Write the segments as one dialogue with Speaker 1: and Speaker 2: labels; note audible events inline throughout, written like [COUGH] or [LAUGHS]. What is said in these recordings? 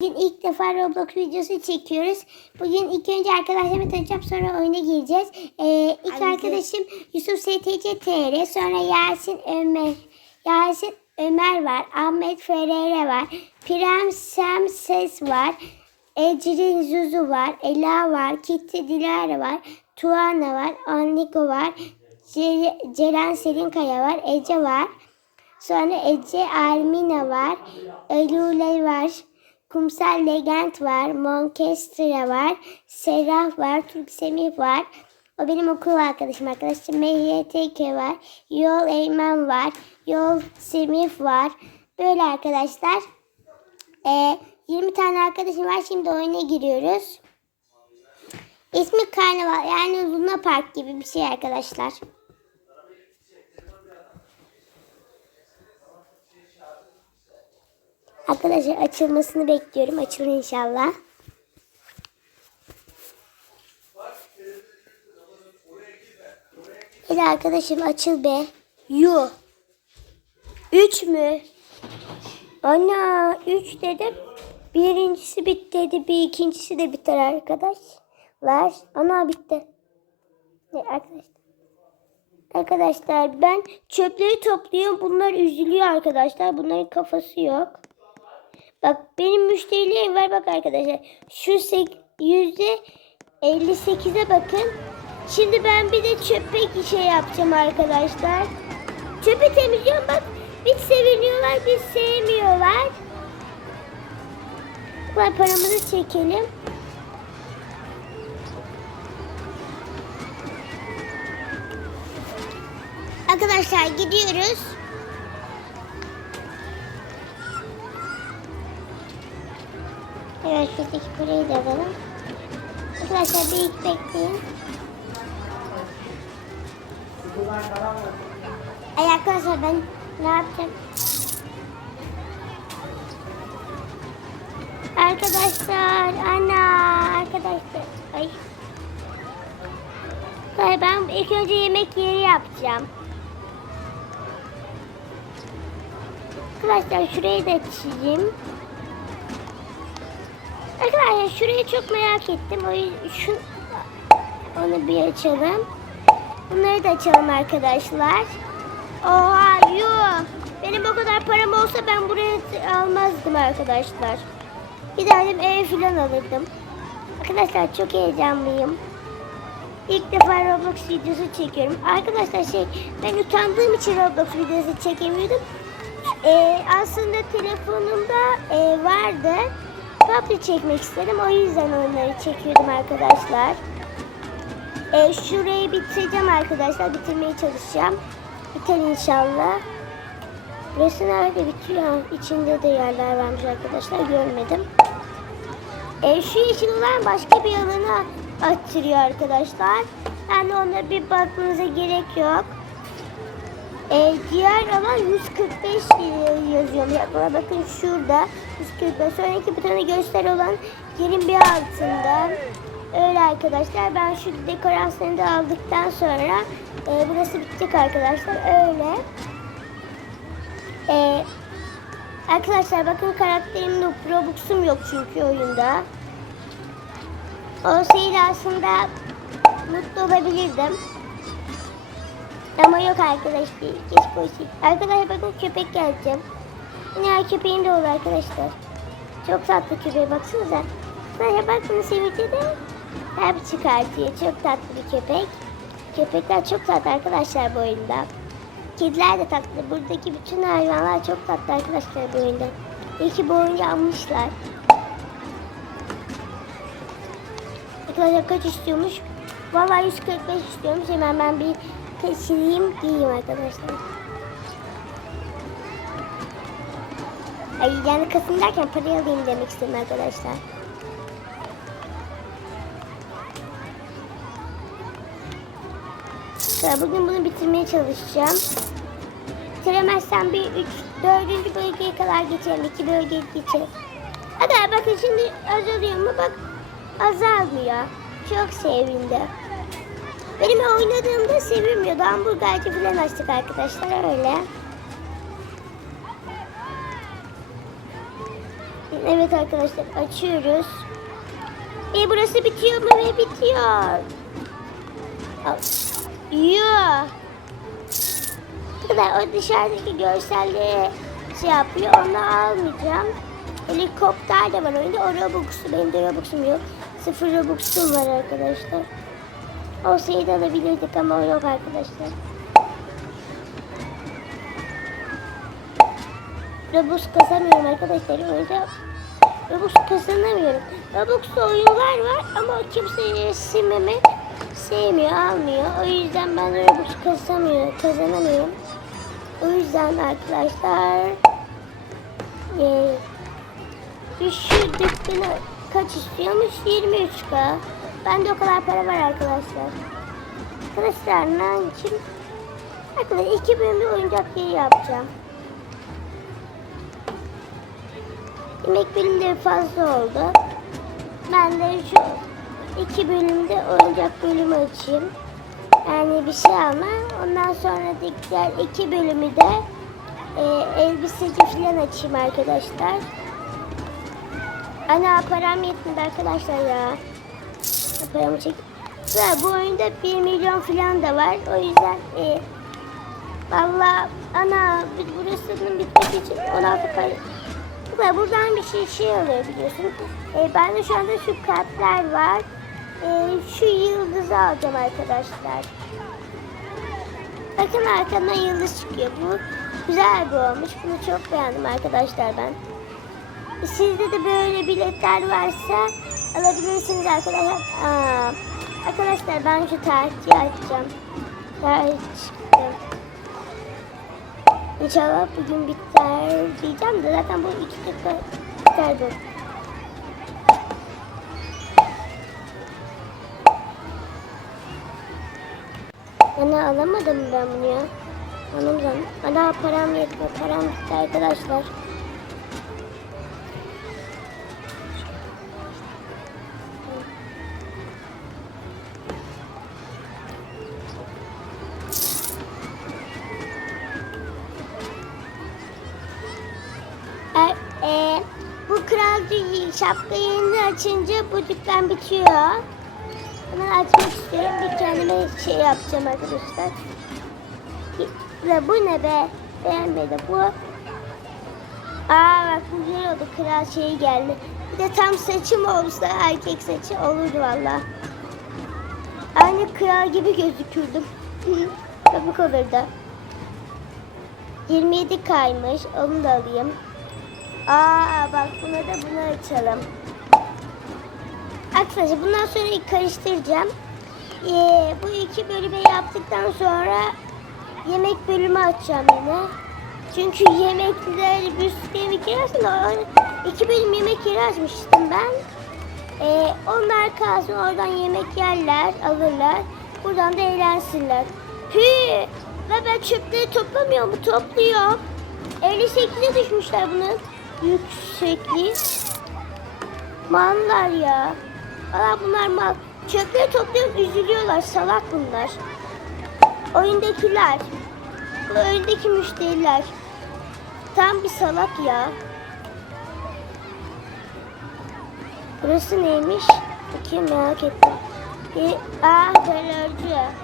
Speaker 1: Bugün ilk defa Roblox videosu çekiyoruz. Bugün ilk önce arkadaşlarımı tanıyacağım sonra oyuna gireceğiz. Ee, ilk
Speaker 2: Hadi.
Speaker 1: arkadaşım Yusuf STC TR, sonra Yasin Ömer. Yasin Ömer var, Ahmet Ferreira var, Prem Sem Ses var, Ecrin Zuzu var, Ela var, Kitty Dilara var, Tuana var, Anniko var, Ce- Ceren Selinkaya var, Ece var. Sonra Ece Almina var. Eylül'e var. Kumsal Legend var. Monkestra var. Serah var. Türk var. O benim okul arkadaşım arkadaşım. MYTK var. Yol Eymen var. Yol Semih var. Böyle arkadaşlar. Ee, 20 tane arkadaşım var. Şimdi oyuna giriyoruz. İsmi Karnaval. Yani Luna Park gibi bir şey arkadaşlar. Arkadaşlar açılmasını bekliyorum. Açılır inşallah. Hadi arkadaşım açıl be. Yu. Üç mü? Ana üç dedim. Birincisi bitti dedi. Bir ikincisi de biter arkadaşlar. Ana bitti. Ne arkadaşlar? Arkadaşlar ben çöpleri topluyorum. Bunlar üzülüyor arkadaşlar. Bunların kafası yok. Bak benim müşterilerim var bak arkadaşlar. Şu yüzde 58'e bakın. Şimdi ben bir de çöpe şey yapacağım arkadaşlar. Çöpü temizliyorum bak. Bir seviniyorlar bir sevmiyorlar. Bak paramızı çekelim. Arkadaşlar gidiyoruz. Evet şuradaki parayı da alalım. Arkadaşlar bir ilk bekleyin. Ay arkadaşlar ben ne yapacağım? Arkadaşlar ana arkadaşlar. Ay. Ben ilk önce yemek yeri yapacağım. Arkadaşlar şurayı da çizeyim. Arkadaşlar şurayı çok merak ettim. O şu onu bir açalım. Bunları da açalım arkadaşlar. Oha yuh. Benim o kadar param olsa ben buraya almazdım arkadaşlar. Giderdim ev falan alırdım. Arkadaşlar çok heyecanlıyım. İlk defa Roblox videosu çekiyorum. Arkadaşlar şey ben utandığım için Roblox videosu çekemiyordum. Ee, aslında telefonumda e, vardı. Papri çekmek istedim. O yüzden onları çekiyordum arkadaşlar. Ee, şurayı bitireceğim arkadaşlar. Bitirmeye çalışacağım. Biter inşallah. Burası nerede bitiyor? İçinde de yerler varmış arkadaşlar. Görmedim. Ee, şu yeşil olan başka bir alana attırıyor arkadaşlar. Yani ona bir bakmanıza gerek yok. Ee, diğer alan 145 yazıyor. Ya, bakın şurada 145. Sonraki butonu göster olan yerin bir altında. Öyle arkadaşlar. Ben şu dekorasyonu da aldıktan sonra e, burası bitecek arkadaşlar. Öyle. E, arkadaşlar bakın karakterim yok. Robux'um yok çünkü oyunda. Olsaydı aslında mutlu olabilirdim. Ama yok arkadaş değil. Keşke olsaydı. Arkadaşlar bakın köpek geleceğim. Ya köpeğim de olur arkadaşlar. Çok tatlı köpeğe baksanıza. Arkadaşlar bak bunu sevince de kalp çıkartıyor. Çok tatlı bir köpek. Köpekler çok tatlı arkadaşlar bu oyunda. Kediler de tatlı. Buradaki bütün hayvanlar çok tatlı arkadaşlar bu oyunda. İyi bu oyunu almışlar. Arkadaşlar kaç istiyormuş? Vallahi 145 istiyormuş. Hemen ben bir kaçırayım giyeyim arkadaşlar. Ay yani kasım derken parayı alayım demek istedim arkadaşlar. Bugün bunu bitirmeye çalışacağım. Bitiremezsem bir üç, dördüncü bölgeye kadar geçerim. iki bölge geçerim. Hadi bakın şimdi azalıyor mu? Bak azalmıyor. Çok sevindi. Benim oynadığımda sevilmiyordu. Hamburgerci falan açtık arkadaşlar öyle. Evet arkadaşlar açıyoruz. E burası bitiyor mu? Ve bitiyor. Bu kadar o dışarıdaki görselleri şey yapıyor. Onu almayacağım. Helikopter de var oyunda. O Robux'u. Benim de Robux'um yok. Sıfır Robux'um var arkadaşlar. Olsaydı alabilirdik ama o yok arkadaşlar. Robux kazanmıyorum arkadaşlar. Oyunda Robux kazanamıyorum. Robux'ta oyunlar var ama kimse silmemek sevmiyor, almıyor. O yüzden ben Robux kazanamıyorum, kazanamıyorum. O yüzden arkadaşlar e, şu dükkana kaç istiyormuş? 23k. Bende o kadar para var arkadaşlar. Arkadaşlar ne için? Arkadaşlar iki bölümde oyuncak yeri yapacağım. Yemek bölümleri fazla oldu. Ben de şu iki bölümde oyuncak bölümü açayım. Yani bir şey alma. Ondan sonra diğer iki bölümü de e, elbiseci falan açayım arkadaşlar. Ana param yetmedi arkadaşlar ya. Paramı çek. Ve bu oyunda 1 milyon falan da var. O yüzden e, Valla ana burasının bitmesi için 16 para ve buradan bir şey şey alıyor biliyorsun. E, ben de şu anda şu kartlar var. E, şu yıldızı alacağım arkadaşlar. Bakın arkamdan yıldız çıkıyor. Bu güzel bir olmuş. Bunu çok beğendim arkadaşlar ben. Sizde de böyle biletler varsa alabilirsiniz arkadaşlar. Aa, arkadaşlar ben şu tarihçiyi açacağım. Tarih çıktı. İnşallah bugün biter diyeceğim de zaten bu iki dakika biter bu. Ana alamadım ben bunu ya. Anlamadım. Ana param yetmiyor. Param bitti arkadaşlar. Açınca bu dükkan bitiyor. Hemen açmak istiyorum. Bir kendime şey yapacağım arkadaşlar. Ve bu ne be? Beğenmedim. Bu Aa bak bu güzel oldu. Kral şeyi geldi. Bir de tam saçım olsa erkek saçı olurdu valla. Aynı kral gibi gözükürdüm. [LAUGHS] Kabuk olurdu. 27 kaymış. Onu da alayım. Aa bak buna da bunu açalım. Arkadaşlar bundan sonra ilk karıştıracağım. Ee, bu iki bölümü yaptıktan sonra yemek bölümü açacağım yine. Çünkü yemekler bir sürü yemek aslında iki bölüm yemek yeri açmıştım ben. Ee, onlar kalsın oradan yemek yerler alırlar. Buradan da eğlensinler. Hü! Ve ben çöpleri toplamıyor mu? Topluyor. 58'e düşmüşler bunun yüksekliği. Mallar ya. Valla bunlar mal. Çöpleri topluyorum üzülüyorlar. Salak bunlar. Oyundakiler. Bu oyundaki müşteriler. Tam bir salak ya. Burası neymiş? Bakayım merak ettim. Bir, aa terörcü.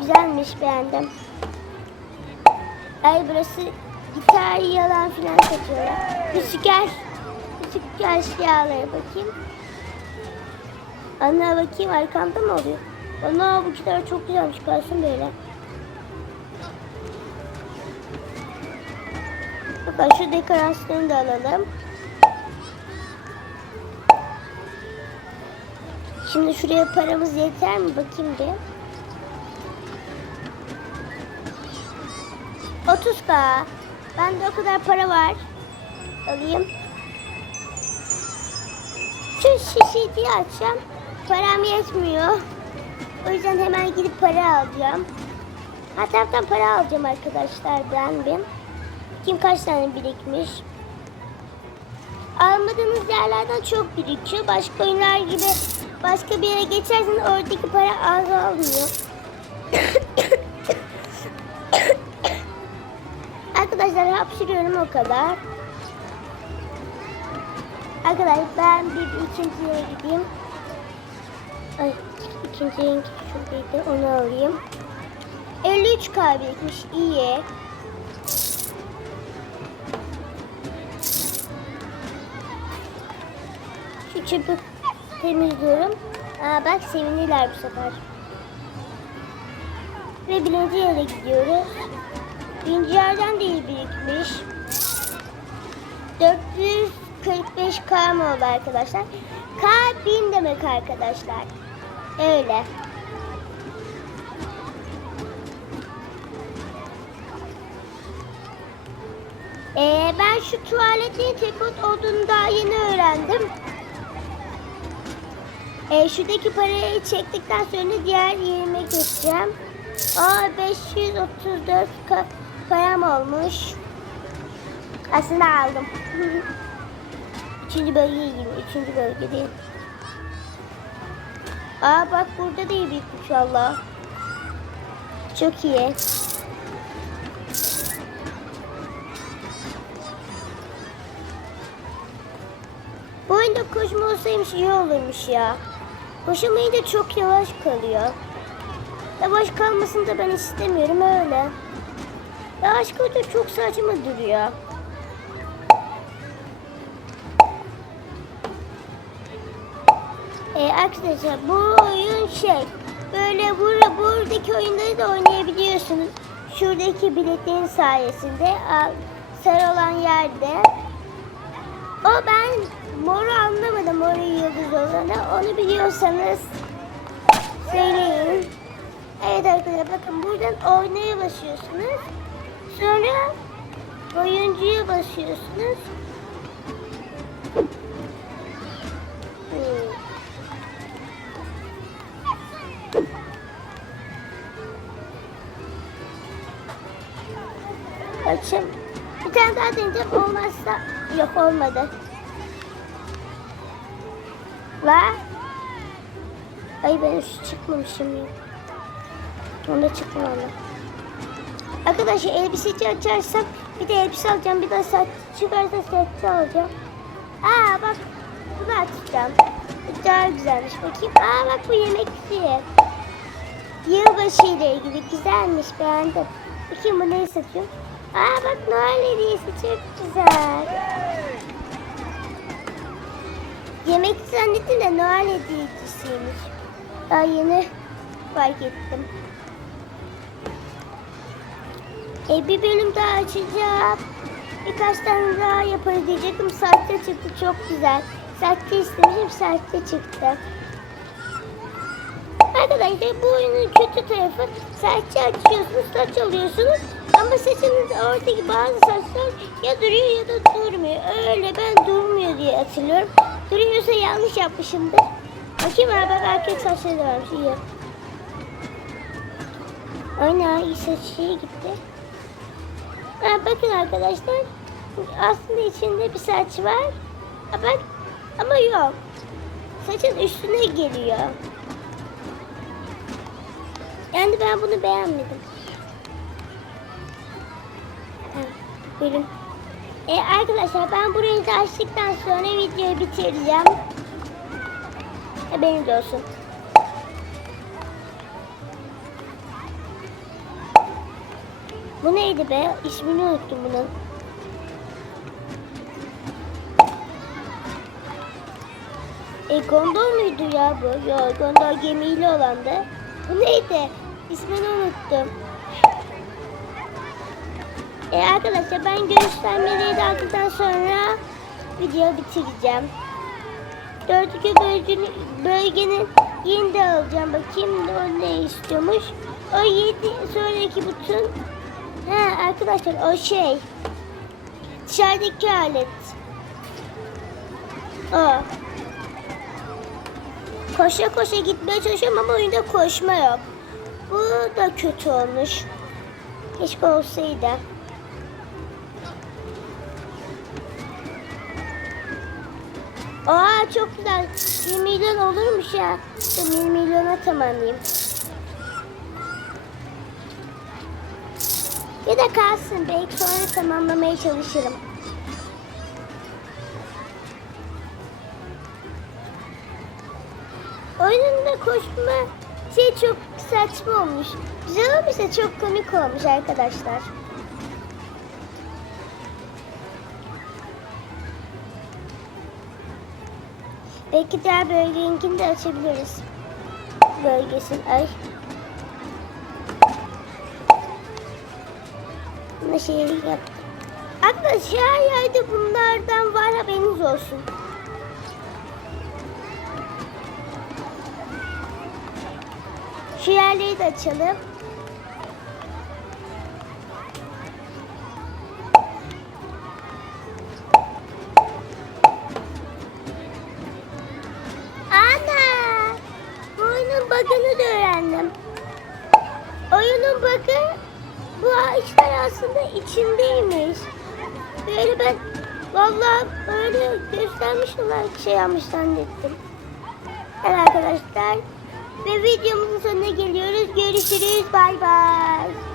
Speaker 1: Güzelmiş beğendim. Ay burası gitar yalan filan satıyorlar. Müziker. Müziker eşyalara bakayım. Anne bakayım arkamda mı oluyor? Ana bu gitar çok güzelmiş. Kalsın böyle. Bakın şu dekorasyonu da alalım. Şimdi şuraya paramız yeter mi? Bakayım bir. 30k. Bende o kadar para var. Alayım. Şu şişeyi açacağım. Param yetmiyor. O yüzden hemen gidip para alacağım. Taraftan para alacağım arkadaşlar ben. Kim kaç tane birikmiş. Almadığınız yerlerden çok birikiyor. Başka oyunlar gibi başka bir yere geçersen oradaki para azalmıyor. [COUGHS] Arkadaşlar hapşırıyorum o kadar. Arkadaşlar ben bir ikinciye gideyim. Ay ikinci renk şuradaydı onu alayım. 53 kaybetmiş iyi. Şu çöpü temizliyorum. Aa bak sevindiler bu sefer. Ve birinci yere gidiyoruz. Birinci yerden de iyi birikmiş. 445 K mı oldu arkadaşlar? K 1000 demek arkadaşlar. Öyle. Ee, ben şu tuvaletin tripod olduğunu daha yeni öğrendim. Ee, şuradaki parayı çektikten sonra diğer yerime geçeceğim. Aa 534 ka- param olmuş. Aslında aldım. [LAUGHS] Üçüncü bölgeye girdim. Üçüncü bölge. Aa bak burada da iyi büyükmüş valla. Çok iyi. Bu oyunda koşma olsaymış iyi olurmuş ya. Koşamayınca çok yavaş kalıyor. Yavaş kalmasını da ben istemiyorum öyle. Yavaş kalınca çok saçma duruyor. Ee, arkadaşlar bu oyun şey böyle bur buradaki oyunları da oynayabiliyorsunuz. Şuradaki biletlerin sayesinde al- sarı olan yerde. O ben moru anlamadım moru yıldız olanı. Onu biliyorsanız söyleyin. Evet arkadaşlar bakın buradan oynaya basıyorsunuz. Sonra oyuncuya basıyorsunuz. Bir tane daha deneyeceğim. Olmazsa yok olmadı. Var. Ay ben üstü çıkmamışım ya. Onda çıktım valla. Arkadaşlar elbiseci açarsam bir de elbise alacağım. Bir de saç çıkarsa saçlı alacağım. Aa bak bunu açacağım. Daha güzelmiş. Bakayım. Aa bak bu yemekli. Yılbaşı ile ilgili güzelmiş beğendim. Bakayım bu neyi satıyor? Aa bak Noel hediyesi çok güzel. Yemek zannettim de Noel hediyesiymiş. Daha yeni fark ettim. E, bir bölüm daha açacağım. Birkaç tane daha yaparız diyecektim. Sahte çıktı çok güzel. Sahte istemişim sahte çıktı. Arkadaşlar bu oyunun kötü tarafı saçı açıyorsunuz, saç alıyorsunuz. Ama saçınız oradaki bazı saçlar ya duruyor ya da durmuyor. Öyle ben durmuyor diye hatırlıyorum. Duruyorsa yanlış yapmışımdır. Bakayım abi bak erkek saçları da varmış iyi. Aynen iyi saç şeye gitti. Ha, bakın arkadaşlar aslında içinde bir saç var. Ha, bak ama yok. Saçın üstüne geliyor. Yani ben bunu beğenmedim. Bölüm. E, arkadaşlar ben burayı da açtıktan sonra videoyu bitireceğim. E, benim de olsun. Bu neydi be? İsmini unuttum bunun. E gondol muydu ya bu? Yok gondol gemiyle olandı. Bu neydi? İsmini unuttum. E arkadaşlar ben göstermeleri de aldıktan sonra video bitireceğim. Dördüncü bölgenin, bölgenin yeni de alacağım. Bakayım o ne istiyormuş. O yedi sonraki bütün. Ha arkadaşlar o şey. Dışarıdaki alet. O. Koşa koşa gitmeye çalışıyorum ama oyunda koşma yok. Bu da kötü olmuş. Keşke olsaydı. Aa çok güzel. 1 milyon olurmuş ya. Ben 1 milyona tamamlayayım. Ya da kalsın. Belki sonra tamamlamaya çalışırım. Oyununda koşma şey çok saçma olmuş. Güzel olmuş çok komik olmuş arkadaşlar. Belki diğer bölgeninkini de açabiliriz. Bölgesin. Ay. Buna şey yaptım. Arkadaşlar her yerde bunlardan var haberiniz olsun. Şu yerleri de açalım. Bug'ını da öğrendim. Oyunun bug'ı bu ağaçlar aslında içindeymiş. Böyle ben vallahi böyle göstermiş olarak şey yapmış zannettim. Evet arkadaşlar. Ve videomuzun sonuna geliyoruz. Görüşürüz. Bay bay.